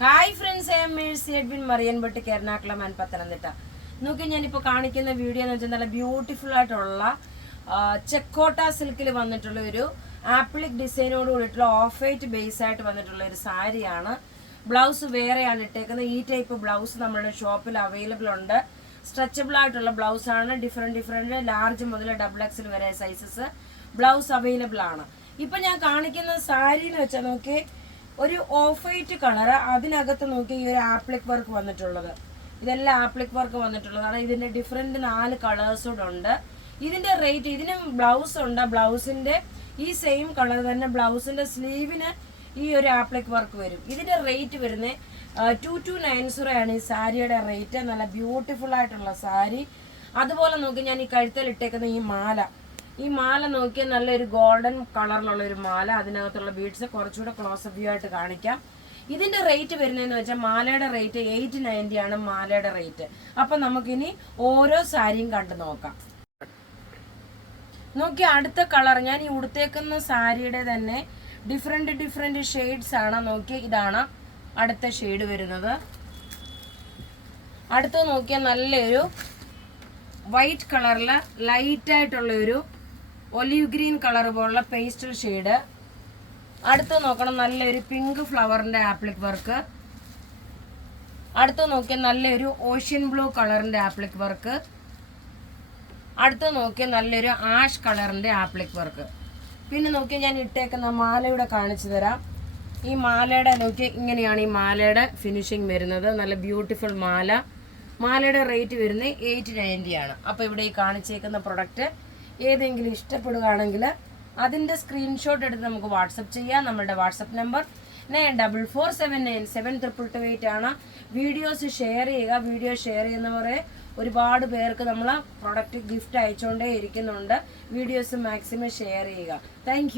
Hi friends, I am Mercy Edwin Mariyanpatti Ernakulam and Pathanamthitta. നോക്കി ഞാനിപ്പോൾ കാണിക്കുന്ന വീഡിയോ എന്ന് വെച്ചാൽ നല്ല ബ്യൂട്ടിഫുൾ ആയിട്ടുള്ള ചെക്കോട്ട സിൽക്കിൽ വന്നിട്ടുള്ള ഒരു ആപ്ലിക് ഡിസൈനോട് കൂടിയിട്ടുള്ള ഓഫ് വൈറ്റ് ബേസ് ആയിട്ട് വന്നിട്ടുള്ള ഒരു സാരിയാണ്. ബ്ലൗസ് വേറെയാണ് ഇട്ടേക്കുന്നത്. ഈ ടൈപ്പ് ബ്ലൗസ് നമ്മുടെ ഷോപ്പിൽ അവൈലബിൾ ഉണ്ട്. സ്ട്രെച്ചബിൾ ആയിട്ടുള്ള ബ്ലൗസാണ്. ഡിഫറെൻറ്റ് ലാർജ് മുതൽ ഡബിൾ എക്സൽ വരെ സൈസസ് ബ്ലൗസ് അവൈലബിൾ ആണ്. ഇപ്പം ഞാൻ കാണിക്കുന്ന സാരി എന്ന് വെച്ചാൽ നോക്കി ഒരു ഓഫ് വൈറ്റ് കളർ, അതിനകത്ത് നോക്കി ഈ ഒരു ആപ്ലിക് വർക്ക് വന്നിട്ടുള്ളത്. ഇതെല്ലാം ആപ്ലിക് വർക്ക് വന്നിട്ടുള്ളതാണ്. ഇതിൻ്റെ ഡിഫറെൻറ്റ് 4 കളേഴ്സൂടെ ഉണ്ട്. ഇതിൻ്റെ റേറ്റ്, ഇതിന് ബ്ലൗസ് ഉണ്ട്. ബ്ലൗസിൻ്റെ ഈ സെയിം കളർ തന്നെ ബ്ലൗസിൻ്റെ സ്ലീവിന് ഈ ഒരു ആപ്ലിക് വർക്ക് വരും. ഇതിൻ്റെ റേറ്റ് വരുന്നത് 2290 ആണ് ഈ സാരിയുടെ റേറ്റ്. നല്ല ബ്യൂട്ടിഫുൾ ആയിട്ടുള്ള സാരി. അതുപോലെ നോക്കി ഞാൻ ഈ കഴുത്തിൽ ഇട്ടേക്കുന്ന ഈ മാല നോക്കിയാൽ നല്ലൊരു ഗോൾഡൻ കളറിലുള്ള ഒരു മാല. അതിനകത്തുള്ള ബീഡ്സ് കുറച്ചുകൂടെ ക്ലോസ് വ്യൂ ആയിട്ട് കാണിക്കാം. ഇതിന്റെ റേറ്റ് വരുന്നതെന്ന് വെച്ചാൽ മാലയുടെ റേറ്റ് 890 ആണ് മാലയുടെ റേറ്റ്. അപ്പം നമുക്കിനി ഓരോ സാരിയും കണ്ടു നോക്കാം. നോക്കി അടുത്ത കളർ, ഞാൻ ഈ ഉടുത്തേക്കുന്ന സാരിയുടെ തന്നെ ഡിഫറെൻറ്റ് ഷെയ്ഡ്സ് ആണ്. നോക്കി ഇതാണ് അടുത്ത ഷെയ്ഡ് വരുന്നത്. അടുത്ത് നോക്കിയാൽ നല്ലൊരു വൈറ്റ് കളറിൽ ലൈറ്റായിട്ടുള്ള ഒരു ഒലിവ് ഗ്രീൻ കളർ പോലുള്ള പേസ്റ്റൽ ഷെയ്ഡ്. അടുത്ത് നോക്കണം നല്ലൊരു പിങ്ക് ഫ്ലവറിൻ്റെ ആപ്ലിക് വർക്ക്. അടുത്ത് നോക്കിയാൽ നല്ലൊരു ഓഷ്യൻ ബ്ലൂ കളറിൻ്റെ ആപ്ലിക് വർക്ക്. അടുത്ത് നോക്കിയാൽ നല്ലൊരു ആഷ് കളറിൻ്റെ ആപ്ലിക് വർക്ക്. പിന്നെ നോക്കിയാൽ ഞാൻ ഇട്ടേക്കുന്ന മാലയുടെ കാണിച്ചു തരാം. ഈ മാലയുടെ നോക്കി ഇങ്ങനെയാണ് ഈ മാലയുടെ ഫിനിഷിങ് വരുന്നത്. നല്ല ബ്യൂട്ടിഫുൾ മാല. മാലയുടെ റേറ്റ് വരുന്നത് 890 ആണ്. അപ്പോൾ ഇവിടെ ഈ കാണിച്ചേക്കുന്ന പ്രൊഡക്റ്റ് ഏതെങ്കിലും ഇഷ്ടപ്പെടുകയാണെങ്കിൽ അതിൻ്റെ സ്ക്രീൻഷോട്ട് എടുത്ത് നമുക്ക് വാട്സപ്പ് ചെയ്യാം. നമ്മുടെ വാട്സപ്പ് നമ്പർ 9447972228 ആണ്. വീഡിയോസ് ഷെയർ ചെയ്യുക. വീഡിയോ ഷെയർ ചെയ്യുന്നവരെ ഒരുപാട് പേർക്ക് നമ്മൾ പ്രൊഡക്റ്റ് ഗിഫ്റ്റ് അയച്ചുകൊണ്ടേ ഇരിക്കുന്നുണ്ട്. വീഡിയോസ് മാക്സിമം ഷെയർ ചെയ്യുക. താങ്ക്